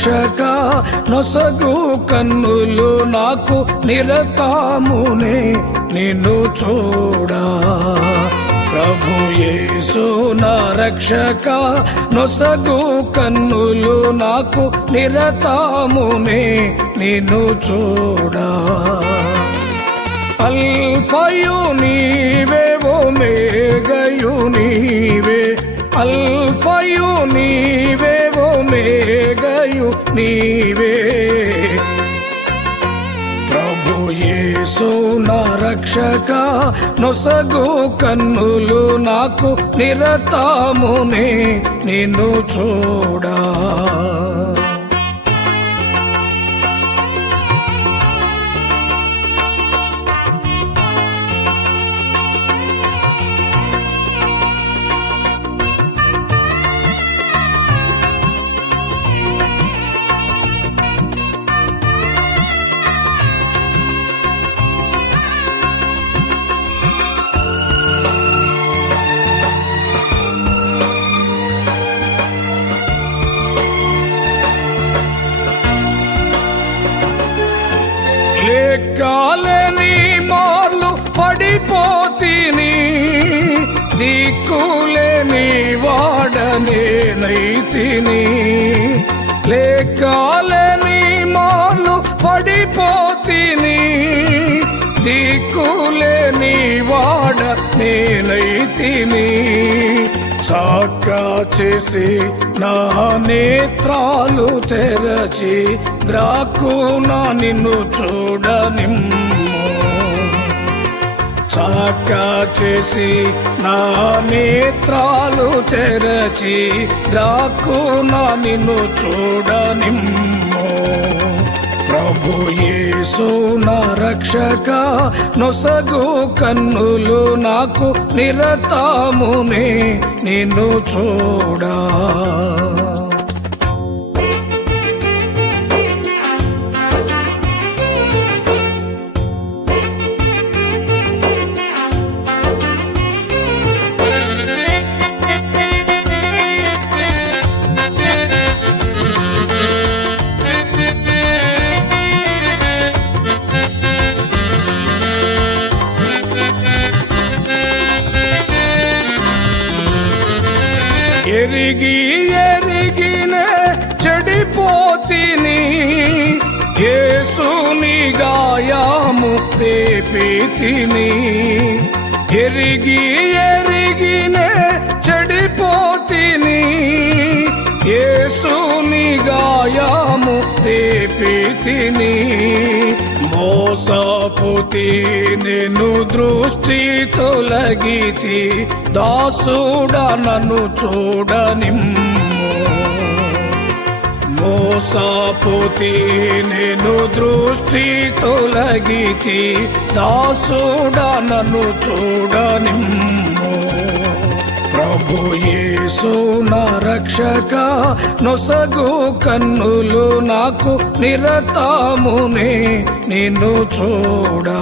రక్షక నొసగు కన్నులు నాకు నిరతమునే నిన్ను చూడా. ప్రభు యేసు నా రక్షక నొసగు కన్నులు నాకు నిరతమునే నిన్ను చూడా. అల్ఫయు నీవే ఒమేగయు నీవే, అల్ఫయు నీవే ఒమేగయు నీవే. ప్రభు యేసు నా రక్షక నొసగు కన్నులు నాకు నిరతమునే నిన్ను చూడా. లెక్కలేని మార్లు పడిపోతిని, దిక్కులేని వాడనేనైతిని. లెక్కలేని మార్లు పడిపోతిని, దిక్కులేని వాడనేనైతిని. సాకా చేసి నా నేత్రాలు తెరచి ద్రాక్కున నిన్ను చూడనిమ్ము. సాకా చేసి నా నేత్రాలు తెరచి ద్రాక్కున నిన్ను చూడనిమ్ము. ప్రభు యేసు నా రక్షక నొసగు కన్నులు నాకు నిరతమునే నిన్ను చూడా. ఎరిగి ఎరిగినే చెడిపోతిని, యేసుని గాయము రేపితిని. ఎరిగి ఎరిగినే చెడిపోతిని, యేసుని గాయము రేపితిని. మోసపోతి నేను దృష్టి తొలగితి, దాసుడా నన్ను చూడనిమ్ము. మోసపోతి నేను దృష్టి తొలగితి, దాసుడా నన్ను చూడనిమ్ము. ప్రభు యేసు నా రక్షక నొసగు కన్నులు నాకు నిరతమునే నిన్ను చూడా.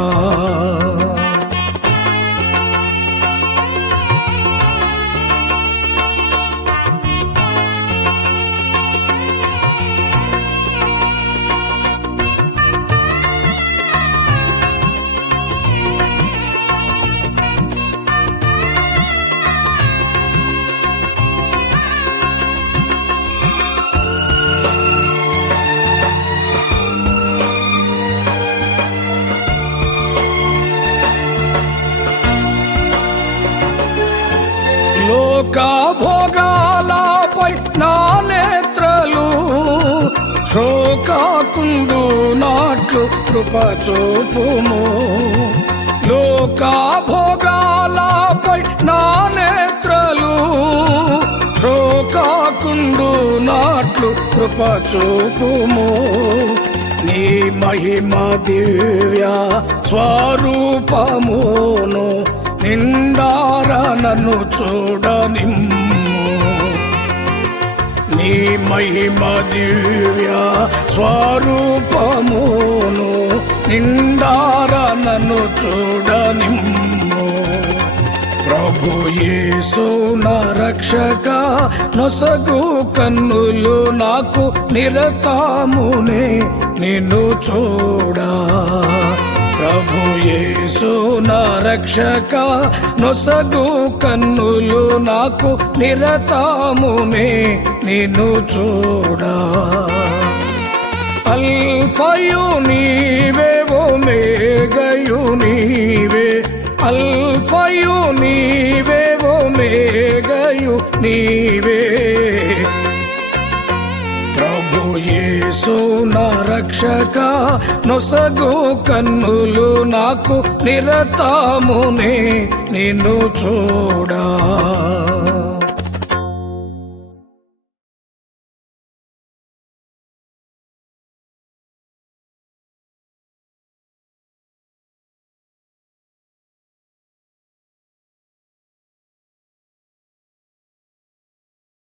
లోక భోగాలపై నా నేత్రలు శోకాకుండు నాట్లు కృప చూపుము. లోక భోగాలపై నా నేత్రలు శోకాకుండు నాట్లు కృప చూపుము. నీ మహిమ దివ్య స్వరూపమును నిండారా నన్ను చూడనిమ్ము. నీ మహిమ దివ్య స్వరూపమును నిండారా నన్ను చూడనిమ్ము. ప్రభు యేసు నా రక్షక నొసగు కన్నులు నాకు నిరతామునే నిన్ను చూడా. ప్రభు యేసు నా రక్షక నొసగు కన్నులు నాకు నిరతామునే నిన్ను చూడా. అల్ఫయు నీవే ఒమేగయు నీవే, అల్ఫయు నీవే ఒమేగయు నీవే. ప్రభు యేసు నా రక్షక నొసగు కన్నులు నాకు నిరతామునే నిన్ను చూడా.